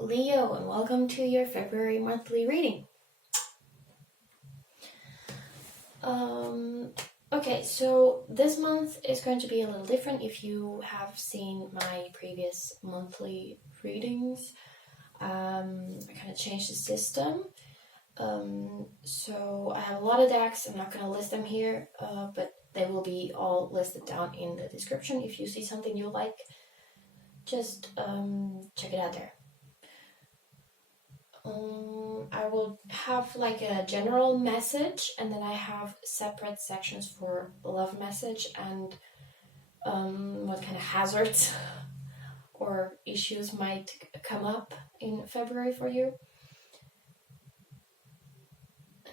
Leo, and welcome to your February monthly reading. Okay, so this month is going to be a little different. If you have seen my previous monthly readings, I kind of changed the system. So I have a lot of decks. I'm not going to list them here, but they will be all listed down in the description. If you see something you like, just check it out there. I will have like a general message, and then I have separate sections for love message and what kind of hazards or issues might come up in February for you.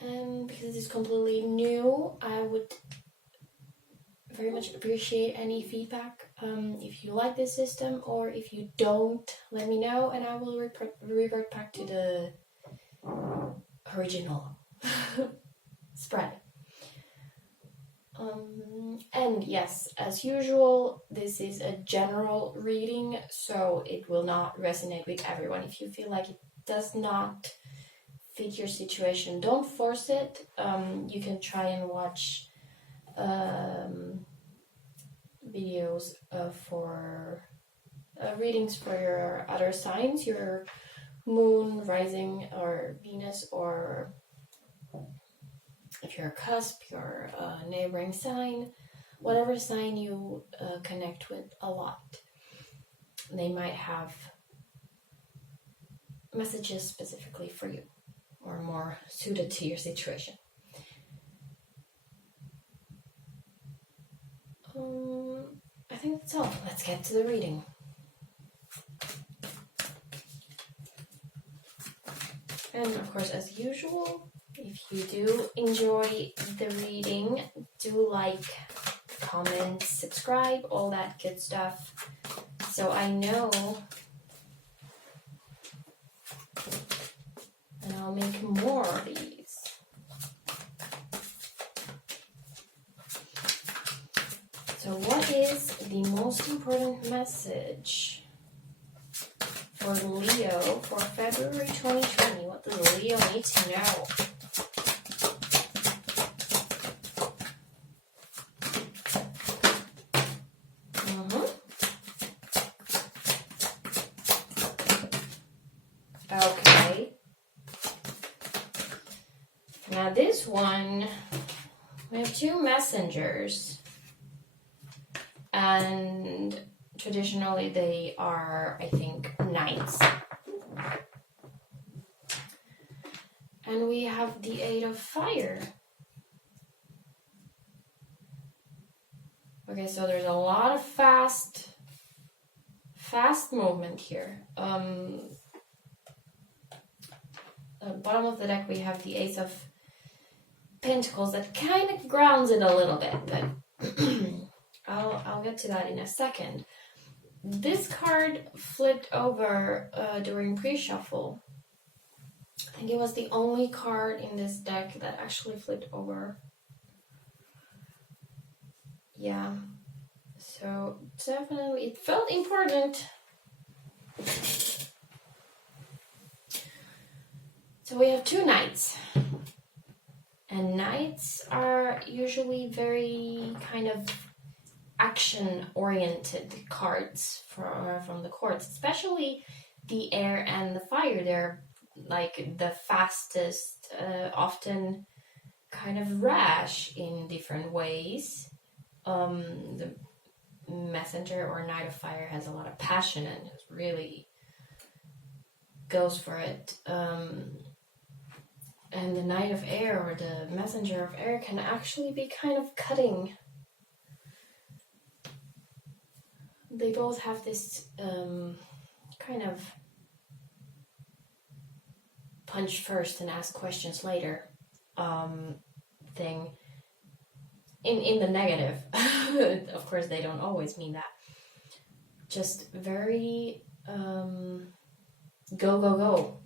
And because it's completely new, I would very much appreciate any feedback. If you like this system, or if you don't, let me know and I will revert back to the original spread. And yes, as usual, this is a general reading, so it will not resonate with everyone. If you feel like it does not fit your situation, don't force it. You can try and watch videos for readings for your other signs, your moon, rising, or Venus, or if you're a cusp, your neighboring sign, whatever sign you connect with a lot. They might have messages specifically for you or more suited to your situation. I think that's all. Let's get to the reading. And of course, as usual, if you do enjoy the reading, do like, comment, subscribe, all that good stuff, so I know, and I'll make more of these. So what is the most important message for Leo for February 2020? What does Leo need to know? Okay. Now this one, we have two messengers. And traditionally they are, I think, knights. And we have the Eight of Fire. Okay, so there's a lot of fast movement here. At the bottom of the deck we have the Ace of Pentacles that kind of grounds it a little bit, but I'll get to that in a second. This card flipped over during pre-shuffle. I think it was the only card in this deck that actually flipped over. Yeah. So definitely it felt important. So we have two knights. And knights are usually very kind of action-oriented cards from the courts, especially the air and the fire. They're like the fastest, often kind of rash in different ways. The messenger or knight of fire has a lot of passion and really goes for it. And the knight of air or the messenger of air can actually be kind of cutting. They both have this kind of punch first and ask questions later thing. In the negative. Of course, they don't always mean that. Just very go, go, go.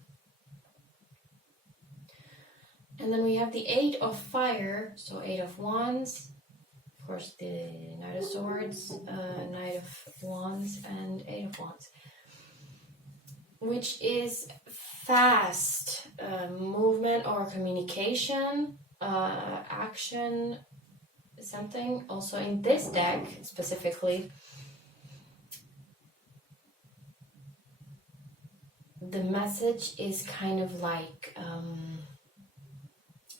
And then we have the Eight of Fire, so Eight of Wands. Of course, the Knight of Swords, Knight of Wands, and Eight of Wands. which is fast movement or communication, action, something. Also in this deck specifically, the message is kind of like,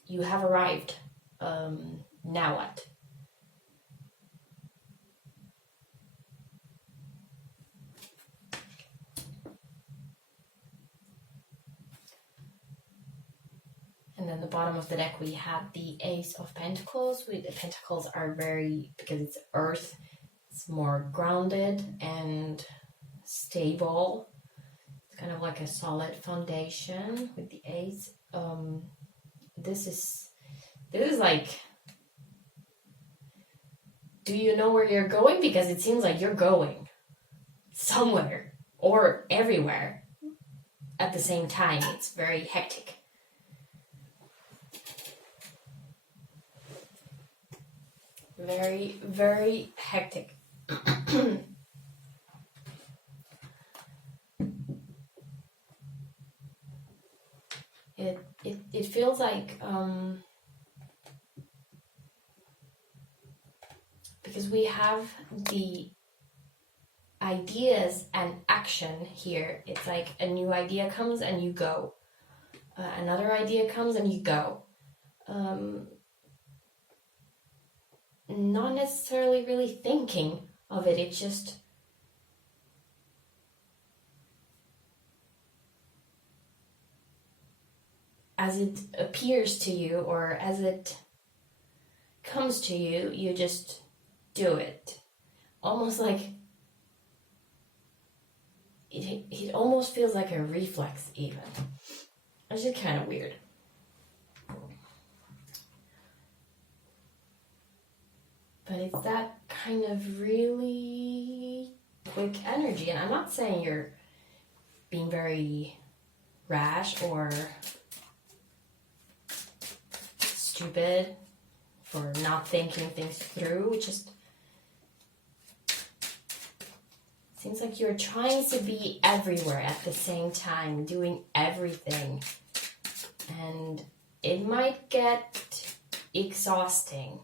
you have arrived, now what? And then the bottom of the deck we have the Ace of Pentacles. The Pentacles are very, because it's earth, it's more grounded and stable. It's kind of like a solid foundation with the Ace. This is like, do you know where you're going? Because it seems like you're going somewhere or everywhere at the same time. It's very hectic. Very, very hectic. It feels like, because we have the ideas and action here. It's like a new idea comes and you go. Another idea comes and you go. Not necessarily really thinking of it. It's just as it appears to you or as it comes to you, you just do it. Almost like it almost feels like a reflex even. It's just kind of weird. But it's that kind of really quick energy. And I'm not saying you're being very rash or stupid for not thinking things through. It just seems like you're trying to be everywhere at the same time, doing everything. And it might get exhausting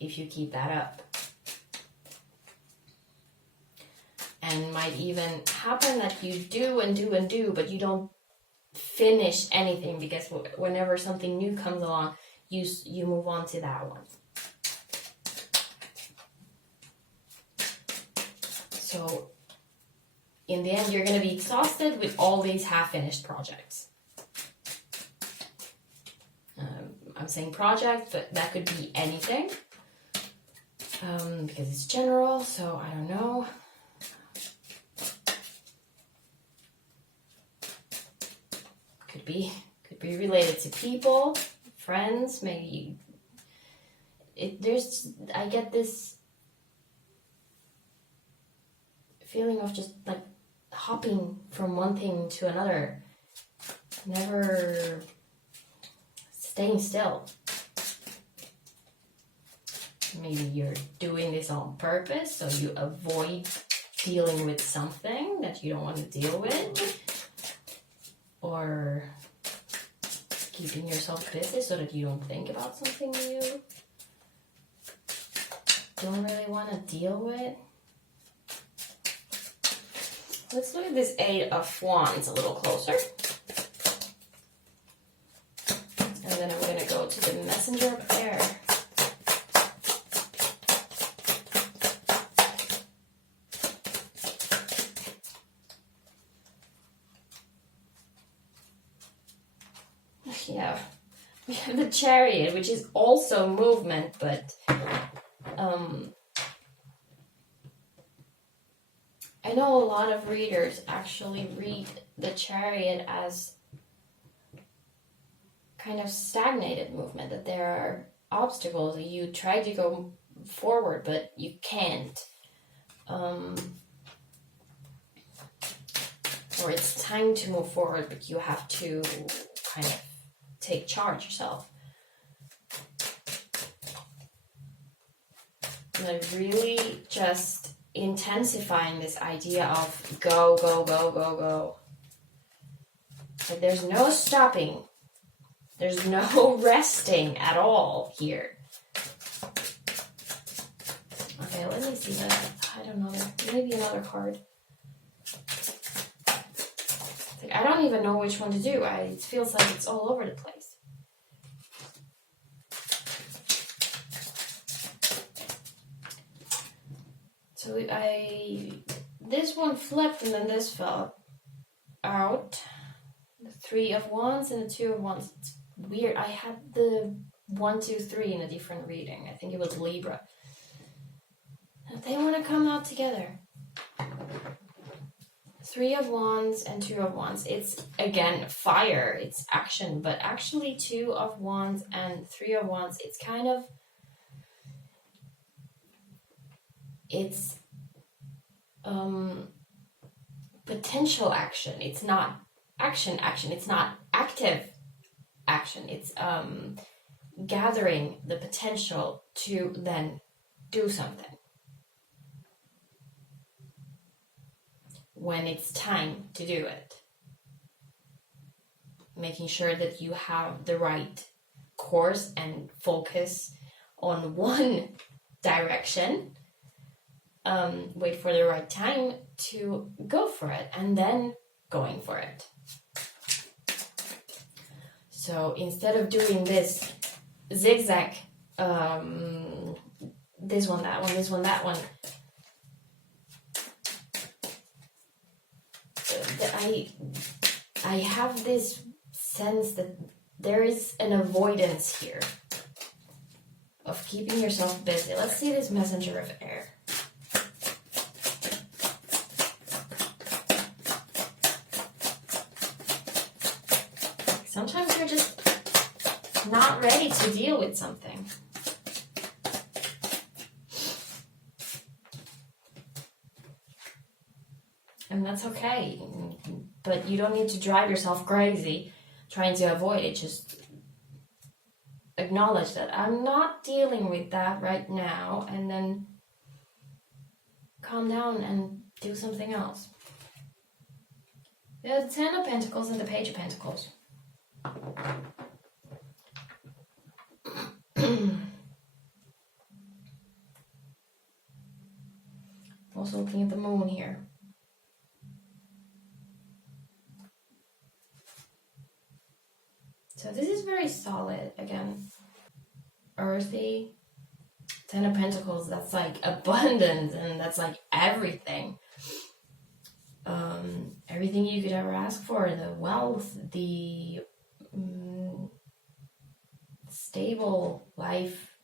if you keep that up. And might even happen that you do and do and do, but you don't finish anything, because whenever something new comes along, you move on to that one. So in the end, you're going to be exhausted with all these half-finished projects. I'm saying project, but that could be anything. Because it's general, so I don't know. Could be related to people, friends, maybe. I get this feeling of just like hopping from one thing to another, never staying still. Maybe you're doing this on purpose, so you avoid dealing with something that you don't want to deal with. Or keeping yourself busy so that you don't think about something you don't really want to deal with. Let's look at this Eight of Wands a little closer. And then I'm going to go to the Messenger of Air. Yeah, we have the Chariot, which is also movement, but I know a lot of readers actually read the Chariot as kind of stagnated movement, that there are obstacles, that you try to go forward, but you can't. Or it's time to move forward, but you have to kind of take charge yourself. Like really just intensifying this idea of go, go, go, go, go. But there's no stopping. There's no resting at all here. Okay, let me see that. I don't know. Maybe another card. Like, I don't even know which one to do. It feels like it's all over the place. So this one flipped and then this fell out. The 3 of Wands and the 2 of Wands. It's weird. I had the 1, 2, 3 in a different reading. I think it was Libra. They want to come out together. 3 of Wands and 2 of Wands. It's, again, fire. It's action. But actually 2 of Wands and 3 of Wands, it's kind of... It's potential action. It's not action. It's not active action. It's gathering the potential to then do something. When it's time to do it. Making sure that you have the right course and focus on one direction. Wait for the right time to go for it and then going for it. So instead of doing this zigzag, this one, that one, this one, that one, I have this sense that there is an avoidance here of keeping yourself busy. Let's see this messenger of air. Sometimes you're just not ready to deal with something. And that's okay. But you don't need to drive yourself crazy trying to avoid it. Just acknowledge that I'm not dealing with that right now, and then calm down and do something else. The 10 of Pentacles and the Page of Pentacles. Also looking at the moon here. So this is very solid. Again, earthy. 10 of Pentacles, that's like abundance, and that's like everything. Everything you could ever ask for. The wealth, the stable life,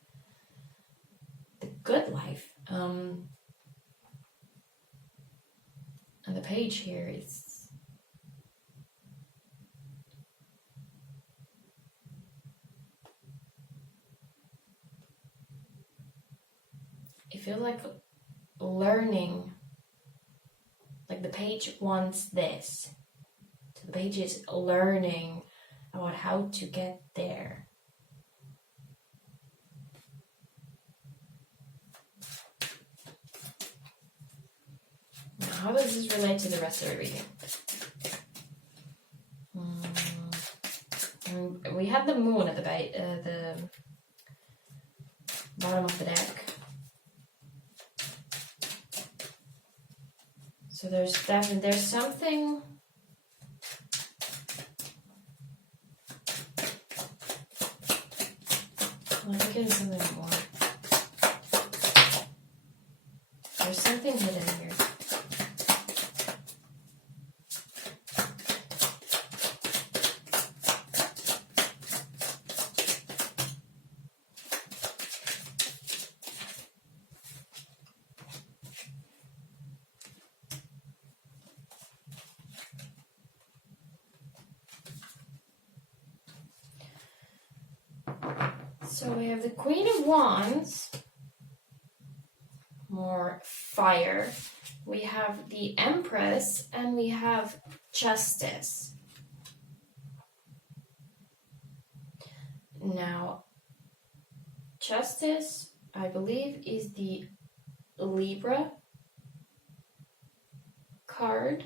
the good life. And the page here is it feels like learning. Like the page wants this. So the page is learning about how to get there. Now, how does this relate to the rest of the reading? We had the moon at the bottom of the deck. So there's something. Let me get something more. There's something hidden here. So we have the Queen of Wands, more fire. We have the Empress, and we have Justice. Now, Justice, I believe, is the Libra card.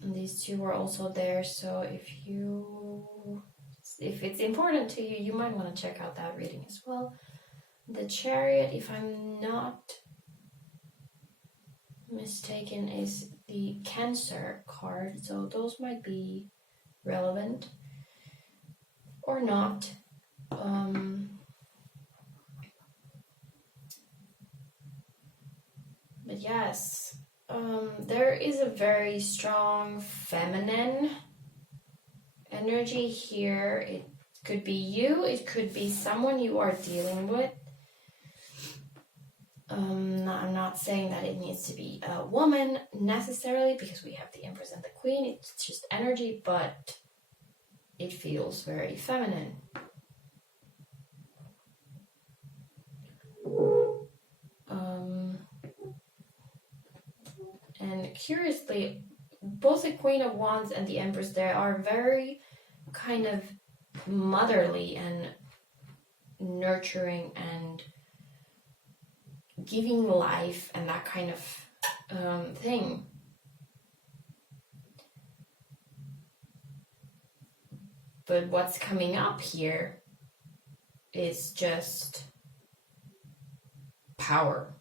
And these two were also there, so if it's important to you, you might want to check out that reading as well. The Chariot, if I'm not mistaken, is the Cancer card, so those might be relevant or not. But yes, there is a very strong feminine energy here. It could be you, it could be someone you are dealing with. I'm not saying that it needs to be a woman necessarily, because we have the Empress and the Queen. It's just energy, but it feels very feminine. And curiously, both the Queen of Wands and the Empress, they are very kind of motherly and nurturing and giving life and that kind of thing. But what's coming up here is just power.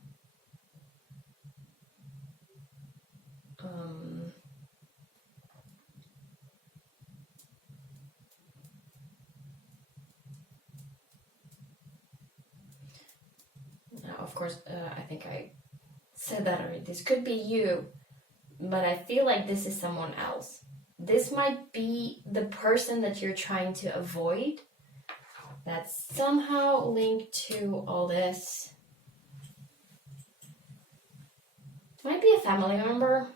Now, of course, I think I said that already. This could be you, but I feel like this is someone else. This might be the person that you're trying to avoid, that's somehow linked to all this. Might be a family member.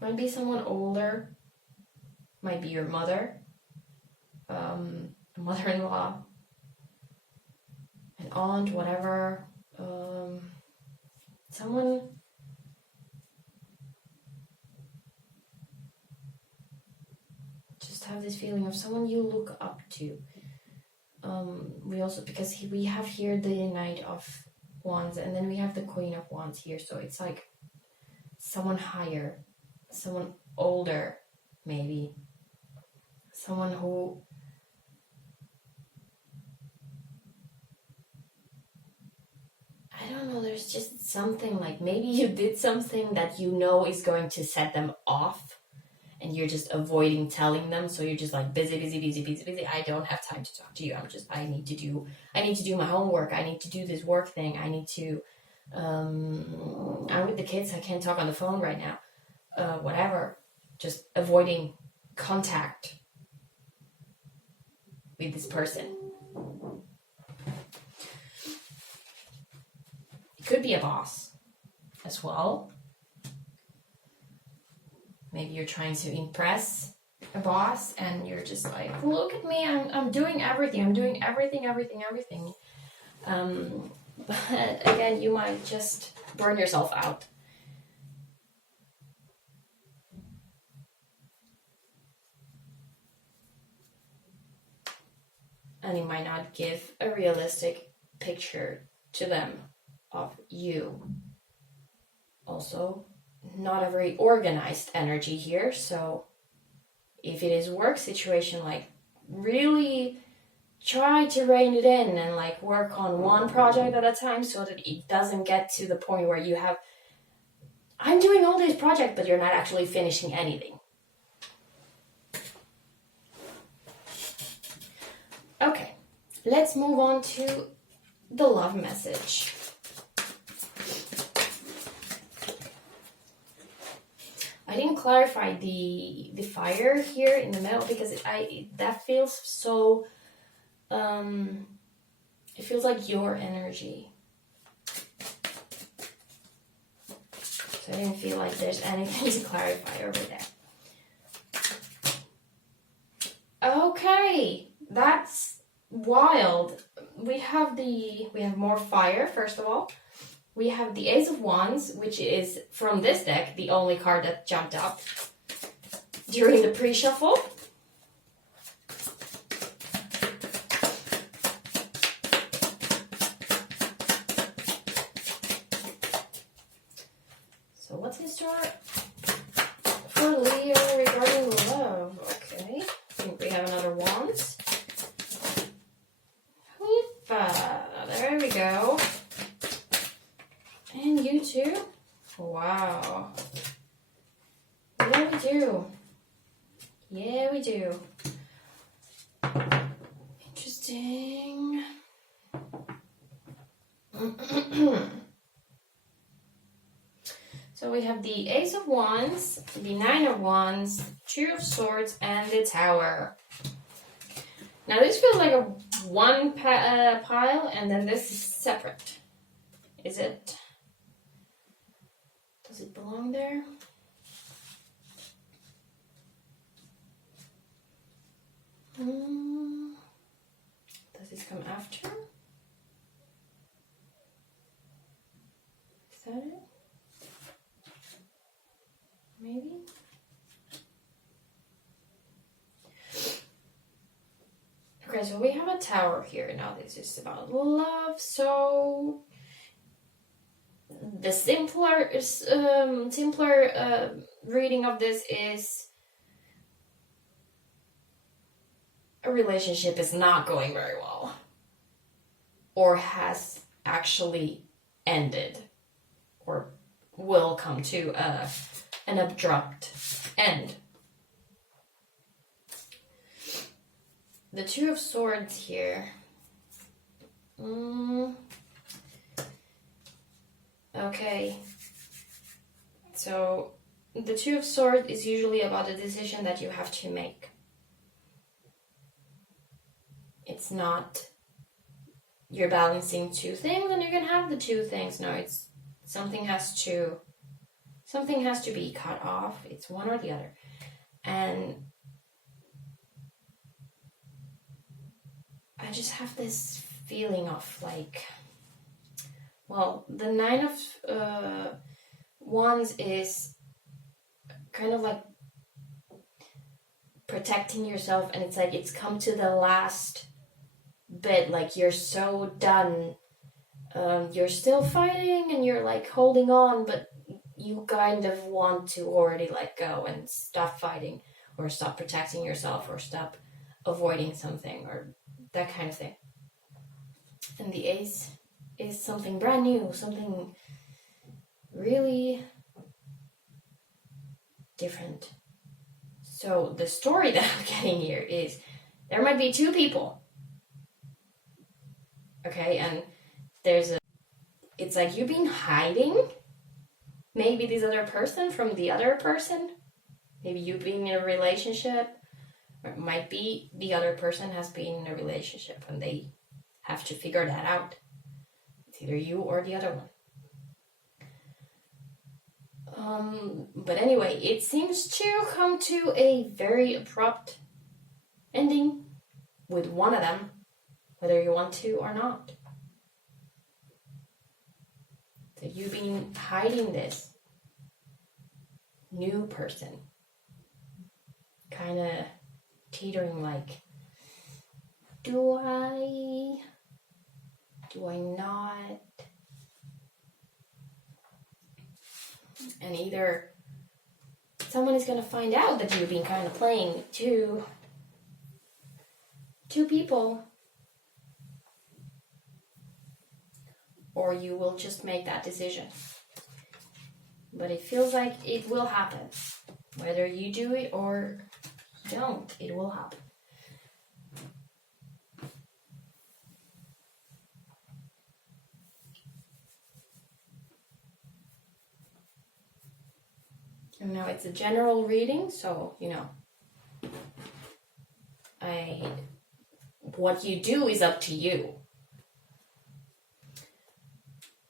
Might be someone older. Might be your mother. A mother-in-law. An aunt, whatever. Someone... Just have this feeling of someone you look up to. We also, because we have here the Knight of Wands, and then we have the Queen of Wands here, so it's like someone higher, someone older, maybe someone who I don't know, there's just something like maybe you did something that you know is going to set them off and you're just avoiding telling them, so you're just like busy. I don't have time to talk to you. I need to do my homework. I need to do this work thing. I need to, I'm with the kids. I can't talk on the phone right now. Whatever. Just avoiding contact with this person. It could be a boss as well. Maybe you're trying to impress a boss and you're just like, look at me, I'm doing everything. I'm doing everything. But again, you might just burn yourself out. And you might not give a realistic picture to them of you. Also, not a very organized energy here, so if it is work situation, like really try to rein it in and like work on one project at a time so that it doesn't get to the point where you have, I'm doing all these projects, but you're not actually finishing anything. Okay, let's move on to the love message. I didn't clarify the fire here in the middle because that feels so, it feels like your energy. So I didn't feel like there's anything to clarify over there. Okay, that's wild. We have more fire, first of all. We have the Ace of Wands, which is, from this deck, the only card that jumped up during the pre-shuffle. what's in store for Leo regarding love? Okay, I think we have another Wands. There we go. And you too? Wow. Yeah, we do. Yeah, we do. Interesting. So we have the Ace of Wands, the Nine of Wands, Two of Swords, and the Tower. Now this feels like a one pile, and then this is separate. Is it? Does it belong there? Does this come after? Is that it? Maybe? Okay, so we have a tower here. Now this is about love. So the simpler reading of this is a relationship is not going very well, or has actually ended, or will come to an abrupt end. The Two of Swords here. Okay. So the Two of Swords is usually about a decision that you have to make. It's not you're balancing two things and you can have the two things. No, it's something has to be cut off. It's one or the other. And I just have this feeling of like, well, the Nine of Wands is kind of like protecting yourself, and it's like it's come to the last bit, like you're so done. You're still fighting and you're like holding on, but you kind of want to already let go and stop fighting, or stop protecting yourself, or stop avoiding something, or that kind of thing. And the Ace is something brand new, something really different. So the story that I'm getting here is there might be two people. Okay, and it's like you've been hiding maybe this other person from the other person. Maybe you've been in a relationship, or it might be the other person has been in a relationship and they have to figure that out. It's either you or the other one. But anyway, it seems to come to a very abrupt ending with one of them, whether you want to or not. So you've been hiding this new person, kind of teetering like, do I not? And either someone is going to find out that you've been kind of playing two people, or you will just make that decision. But it feels like it will happen. Whether you do it or don't, it will happen. And now it's a general reading, so, what you do is up to you.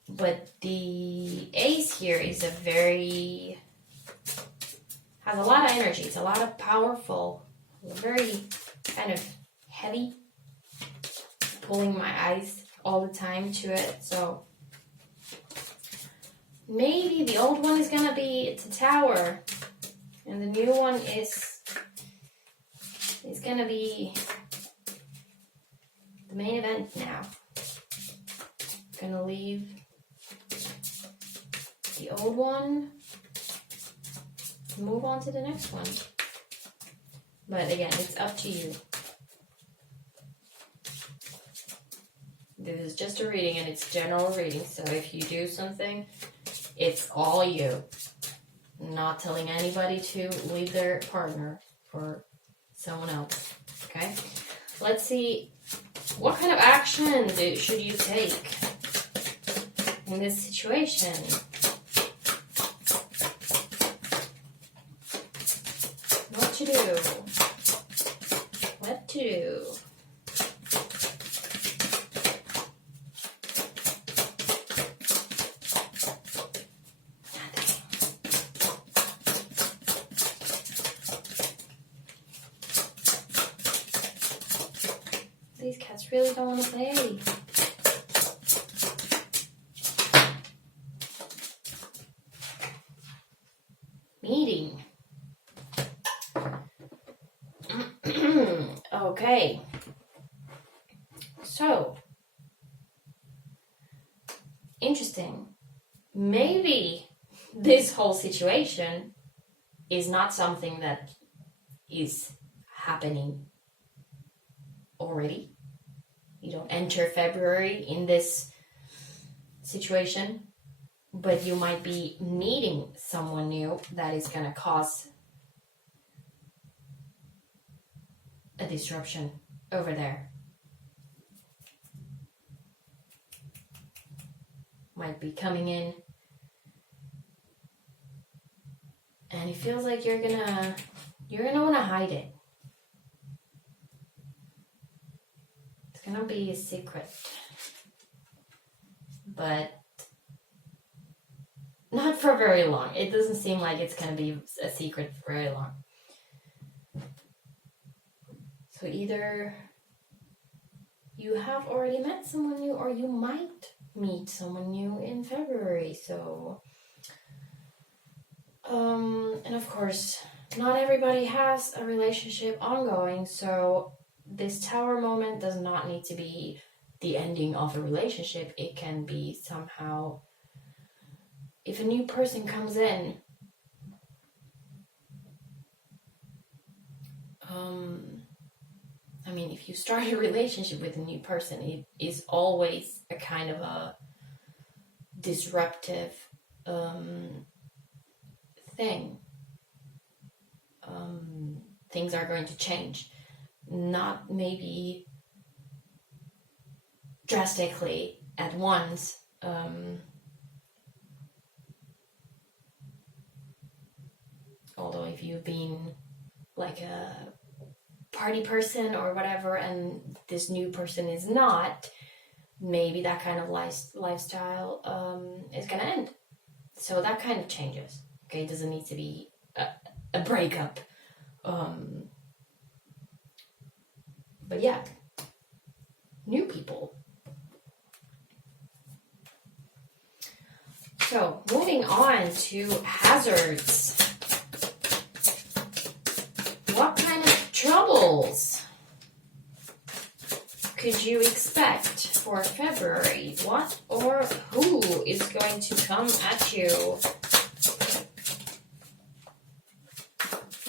But the Ace here is has a lot of energy. It's a lot of powerful, very kind of heavy, pulling my eyes all the time to it. So maybe the old one is gonna be the Tower, and the new one is gonna be the main event now. Gonna leave the old one move on to the next one. But again, it's up to you. This is just a reading, and it's general reading. So if you do something, it's all you. Not telling anybody to leave their partner for someone else. Okay? Let's see, what kind of action should you take in this situation? What to do? What to do? These cats really don't want to play. Meeting. Okay. So, interesting. Maybe this whole situation is not something that is happening already. You don't enter February in this situation, but you might be meeting someone new that is going to cause a disruption over there. Might be coming in, and it feels like you're gonna want to hide it. It's gonna be a secret, but not for very long. It doesn't seem like it's gonna be a secret for very long. So either you have already met someone new, or you might meet someone new in February. So, and of course, not everybody has a relationship ongoing. So this tower moment does not need to be the ending of a relationship. It can be somehow, if a new person comes in, I mean, if you start a relationship with a new person, it is always a kind of a disruptive thing. Things are going to change. Not maybe drastically at once. Although if you've been like a party person or whatever, and this new person is not, maybe that kind of lifestyle is gonna end. So that kind of changes. Okay, it doesn't need to be a breakup. But yeah, new people. So moving on to hazards. What kind of troubles could you expect for February? What or who is going to come at you,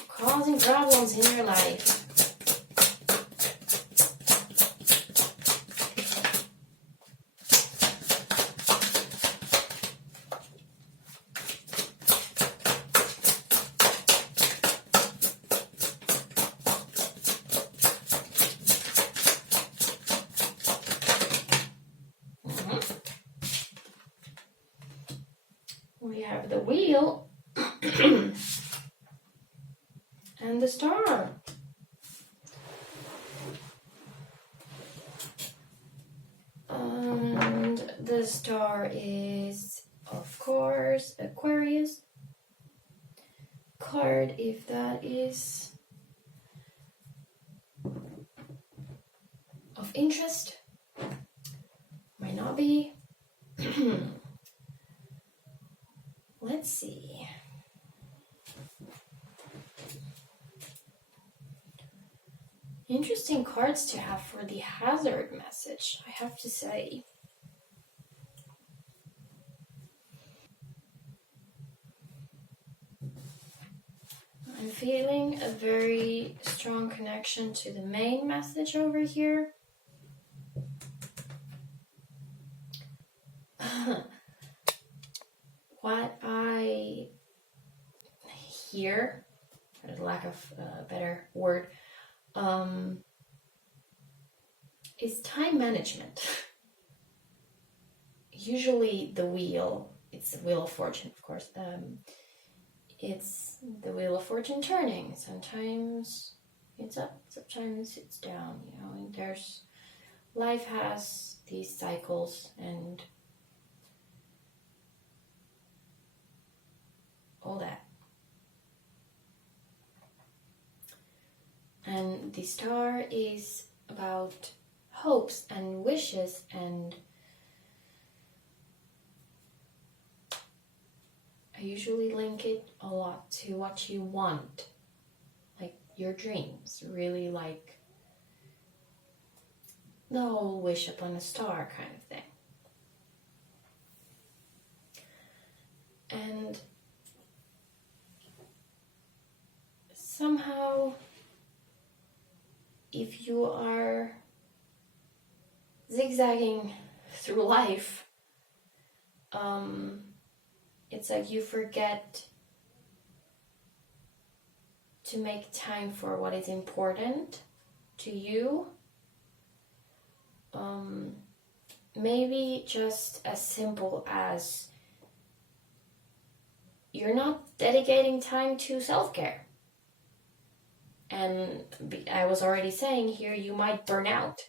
causing problems in your life? We have the wheel and the star. And the star is, of course, Aquarius card, if that is of interest. Might not be. Let's see. Interesting cards to have for the hazard message, I have to say. feeling a very strong connection to the main message over here. What I hear, for the lack of a better word, is time management. Usually the wheel, it's the Wheel of Fortune, of course. It's the Wheel of Fortune turning. Sometimes it's up, sometimes it's down. You know, and life has these cycles and all that. And the star is about hopes and wishes, and I usually link it a lot to what you want, like your dreams, really like the whole wish upon a star kind of thing. And somehow, if you are zigzagging through life, it's like you forget to make time for what is important to you. Maybe just as simple as you're not dedicating time to self-care. And I was already saying here, you might burn out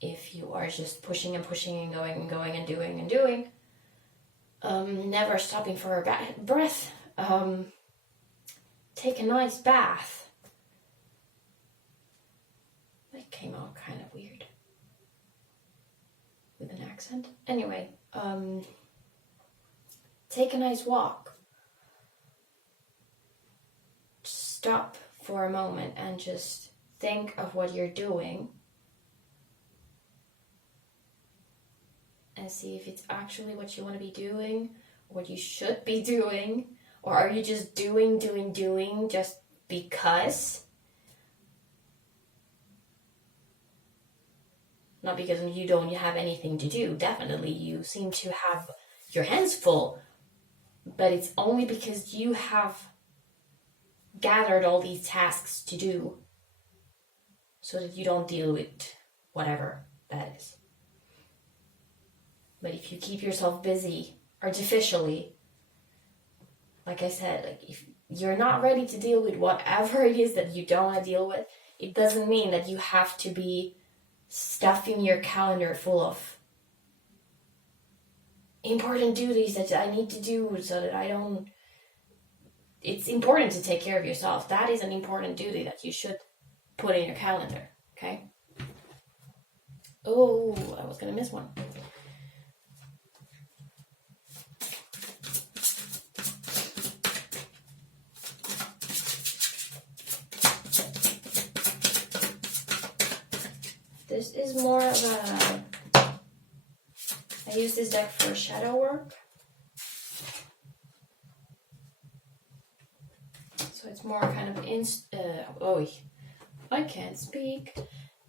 if you are just pushing and pushing and going and going and doing and doing. Never stopping for a breath. Take a nice bath. That came out kind of weird with an accent. Anyway, take a nice walk. Stop for a moment and just think of what you're doing and see if it's actually what you want to be doing, what you should be doing, or are you just doing just because? Not because you don't have anything to do. Definitely you seem to have your hands full, but it's only because you have gathered all these tasks to do so that you don't deal with whatever that is. But if you keep yourself busy artificially, like I said, like if you're not ready to deal with whatever it is that you don't want to deal with, it doesn't mean that you have to be stuffing your calendar full of important duties that I need to do so that I don't. It's important to take care of yourself. That is an important duty that you should put in your calendar, okay? Oh, I was going to miss one. This is more of a... I use this deck for shadow work. So it's more kind of... I can't speak.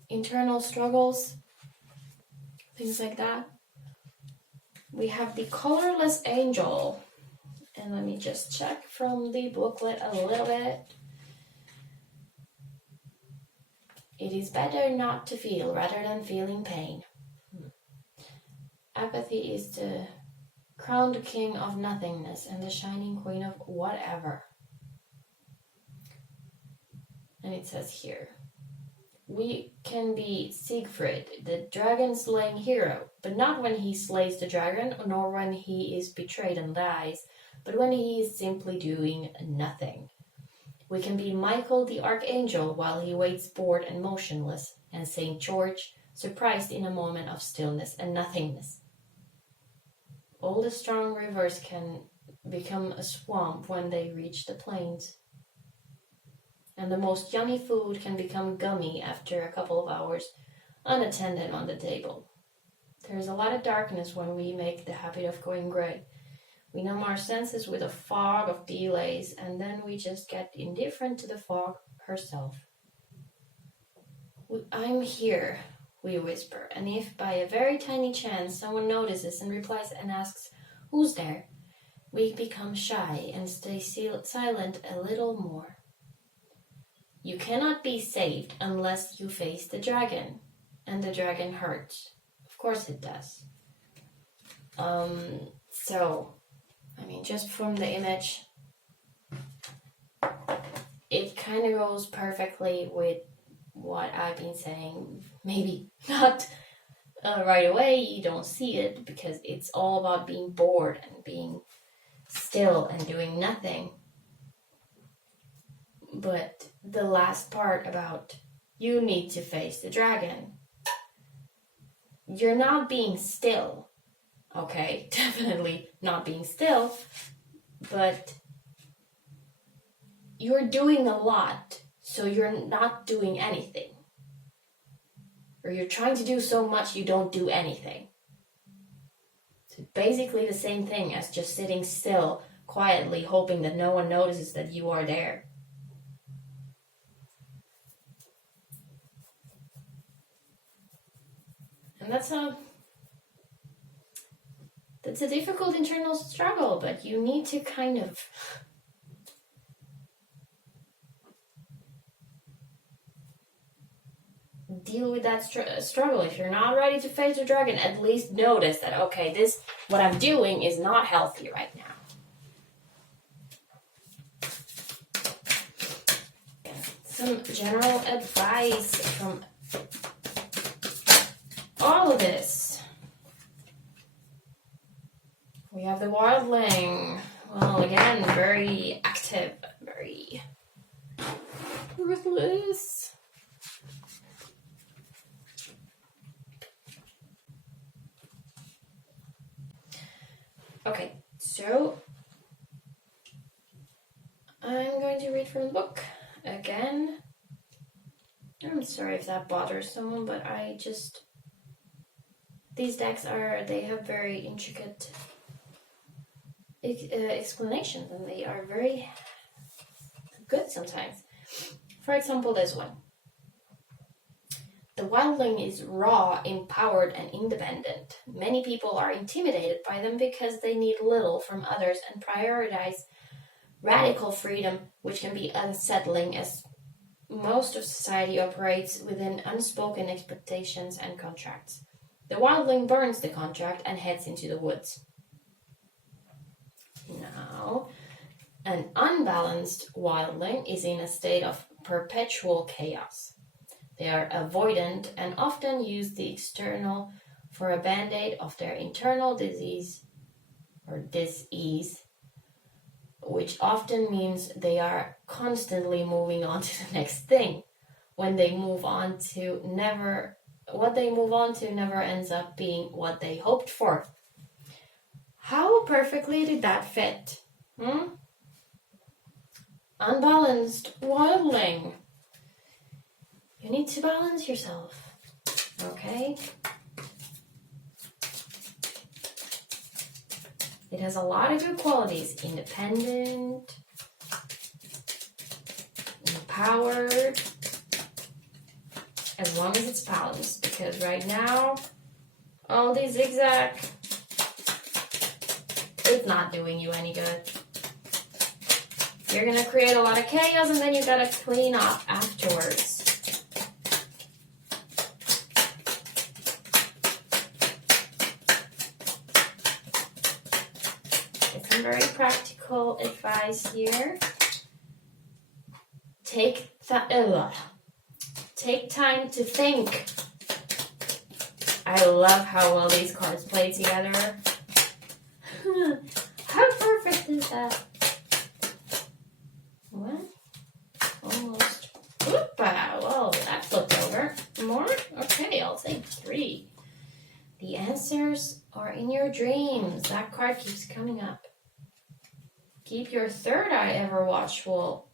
Internal struggles. Things like that. We have the colorless angel. And let me just check from the booklet a little bit. It is better not to feel rather than feeling pain. Apathy is the crowned king of nothingness and the shining queen of whatever. And it says here, we can be Siegfried, the dragon-slaying hero, but not when he slays the dragon, nor when he is betrayed and dies, but when he is simply doing nothing. We can be Michael the archangel while he waits bored and motionless, and Saint George, surprised in a moment of stillness and nothingness. All the strong rivers can become a swamp when they reach the plains. And the most yummy food can become gummy after a couple of hours, unattended on the table. There is a lot of darkness when we make the habit of going gray. We numb our senses with a fog of delays, and then we just get indifferent to the fog herself. I'm here, we whisper, and if by a very tiny chance someone notices and replies and asks, who's there? We become shy and stay silent a little more. You cannot be saved unless you face the dragon, and the dragon hurts. Of course it does. Just from the image, it kind of goes perfectly with what I've been saying. Maybe not right away, you don't see it, because it's all about being bored and being still and doing nothing. But the last part about you need to face the dragon, you're not being still. Okay, definitely not being still, but you're doing a lot, so you're not doing anything. Or you're trying to do so much you don't do anything. So basically the same thing as just sitting still, quietly, hoping that no one notices that you are there. And that's a difficult internal struggle, but you need to kind of deal with that struggle. If you're not ready to face the dragon, at least notice that, okay, what I'm doing is not healthy right now. Some general advice from all of this. We have the wildling. Well, again, very active, very ruthless. Okay, so I'm going to read from the book again. I'm sorry if that bothers someone, but these decks they have very intricate explanations, and they are very good sometimes. For example, this one. The wildling is raw, empowered, and independent. Many people are intimidated by them because they need little from others and prioritize radical freedom, which can be unsettling as most of society operates within unspoken expectations and contracts. The wildling burns the contract and heads into the woods. Now, an unbalanced wildling is in a state of perpetual chaos. They are avoidant and often use the external for a band-aid of their internal disease or dis-ease, which often means they are constantly moving on to the next thing. What they move on to never ends up being what they hoped for. How perfectly did that fit? Unbalanced wildling. You need to balance yourself, okay? It has a lot of good qualities. Independent, empowered, as long as it's balanced. Because right now, all these zigzag, it's not doing you any good. You're gonna create a lot of chaos and then you gotta clean up afterwards. It's some very practical advice here. Take time to think. I love how well these cards play together. How perfect is that? What? Almost. Oopa! Well, that flipped over. More? Okay, I'll take 3. The answers are in your dreams. That card keeps coming up. Keep your third eye ever watchful.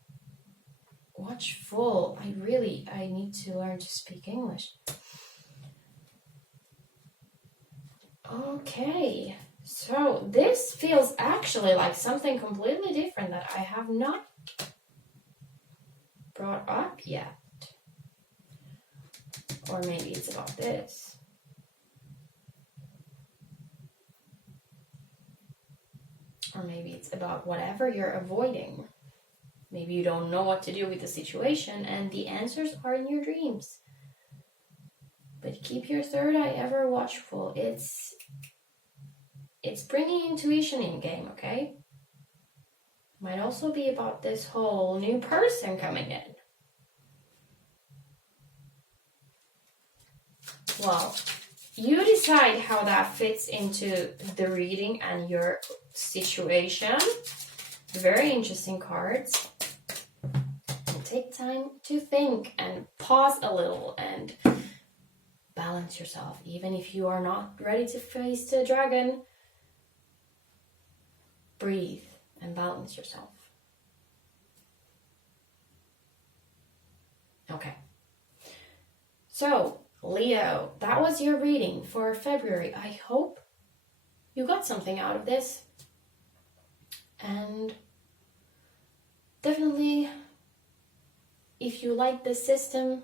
Watchful. I need to learn to speak English. Okay. So this feels actually like something completely different that I have not brought up yet. Or maybe it's about this. Or maybe it's about whatever you're avoiding. Maybe you don't know what to do with the situation and the answers are in your dreams. But keep your third eye ever watchful. It's bringing intuition in game, okay? Might also be about this whole new person coming in. Well, you decide how that fits into the reading and your situation. Very interesting cards. And take time to think and pause a little and balance yourself. Even if you are not ready to face the dragon, breathe and balance yourself. Okay. So, Leo, that was your reading for February. I hope you got something out of this. And definitely, if you like this system,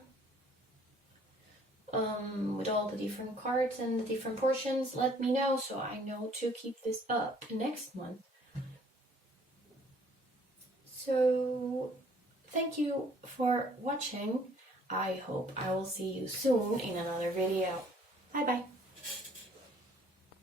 with all the different cards and the different portions, let me know so I know to keep this up next month. So, thank you for watching. I hope I will see you soon in another video. Bye bye.